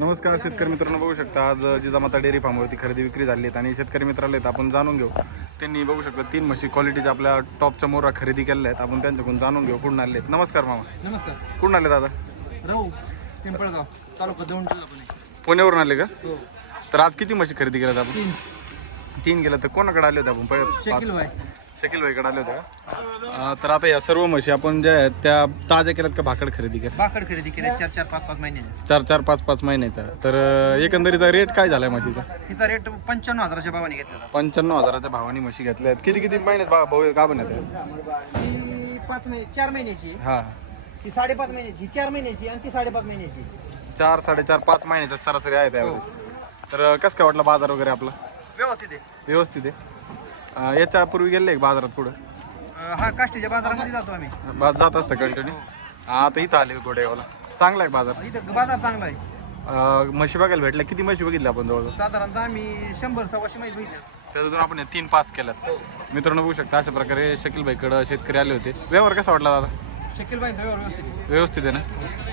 नमस्कार शेतकरी मित्रांनो बघू शकता आज जिजामाता डेअरी फार्मवरती खरेदी विक्री झाली आहेत आणि शेतकरी मित्राला आहेत आपण जाणून घेऊ. त्यांनी बघू शकता तीन म्हशी क्वालिटीच्या आपल्या टॉपच्या मोरा खरेदी केलेल्या आहेत. आपण त्यांच्याकडून जाणून घेऊ कुठून आले आहेत. नमस्कार मामा. नमस्कार. कुठून आले दादा राहू पिंपळगाव तालुका दौंड जिल्हा पुणे. पुण्यावरून आले का? हो. तर आज किती म्हशी खरेदी केल्यात आपण? तीन. तीन गेल्या तर कोणाकडे आले होते आपण? पहिले शकील भाई. शकील भाईकडे आले होते का? तर आता या सर्व म्हशी आपण ज्या आहेत त्या ताज्या केल्यात का भाकड खरेदी केल्या बाकड खरेदी केले चार चार पाच पाच महिन्याचे चार चार पाच पाच महिन्याचा तर एकंदरीचा रेट काय झालाय म्हशीचा? हिचा रेट पंच्याण्णव हजाराच्या भावाने घेतलेला. पंच्याण्णव हजाराच्या भावानी म्हशी घेतल्या आहेत किती किती महिन्यात बा- भाऊ का बनत ही पाच महिने चार महिन्याची. आहे. हा. ही साडेपाच महिन्याची ही चार महिन्याची आणि ती साडेपाच महिन्याची. चार साडेचार पाच महिन्याच्या सरासरी आहे त्यावेळेस. तर कसं काय वाटलं बाजार वगैरे आपला? व्यवस्थित आहे. व्यवस्थित आहे. अं, याच्या पूर्वी गेले बाजारात पुढं? अं, हा काष्टीच्या बाजारामध्ये जातो आम्ही. बा- जात असतं कंटिन्यू आता इथं आले गोडेगावला चांगला आहे बाजार. इथं बाजार चांगला आहे. अं, म्हशी बघायला भेटल्या? किती म्हशी बघितल्या आपण जवळ साधारणतः आम्ही शंभर सव्वाशे माहिती बघितले त्याच्यातून आपण हे तीन पास केल्यात. मित्रांनो बघू शकता अशा प्रकारे शकील भाईकडं शेतकरी आले होते. व्यवहार कसा वाटला दादा? शकील भाई व्यवस्थित आहे. व्यवस्थित आहे ना?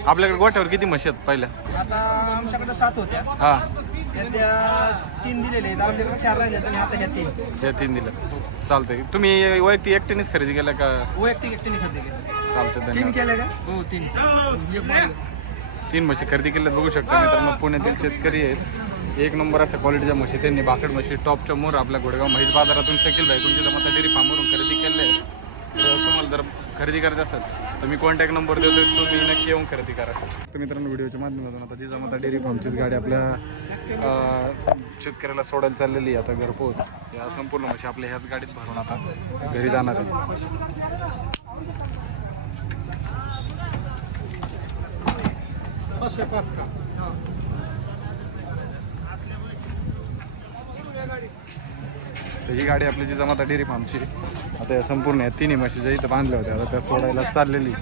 आपल्याकडे गोठ्यावर किती म्हशी आहेत पहिल्या? आता आमच्याकडे सात होत्या. हा. त्यातल्या तीन दिलेले आहेत. आपल्याकडे चार राहिले आणि आता ह्या तीन. हे तीन दिलं चालतंय. तुम्ही वैयक्तिक एकट्यानेच खरेदी केल्या का? वैयक्तिक एकटीने खरेदी केली चालतंय तीन धन्यवाद केले का? हो तीन. एक मागं. तीन म्हशी खरेदी केल्यात बघू शकता मित्रांनो पुण्यातील शेतकरी आहेत. एक नंबर अशा क्वालिटीच्या म्हशी त्यांनी बाकड म्हशी टॉपच्या मोर आपल्या गोडेगाव म्हैस बाजारातून शकील भाई तुमच्या जमाता डेअरी फार्मवरून खरेदी केले आहेत. तर तुम्हाला जर खरेदी करायचं असेल तर मी कॉन्टॅक्ट नंबर देतो तुम्ही नक्की येऊन खरेदी करा. तर मित्रांनो व्हिडिओच्या माध्यमातून आता जी जमाता डेअरी फार्मचीच गाडी आपल्या शेतकऱ्याला सोडायला चाललेली आहे आता घरपोच या संपूर्ण म्हशी आपल्या ह्याच गाडीत भरून आता घरी जाणार आहे. तर ही गाडी आपली जी जमाता डेअरी फार्मची आता या संपूर्ण या तिन्ही म्हशी ज्या इथं बांधल्या होत्या. आता त्या सोडायला चाललेली.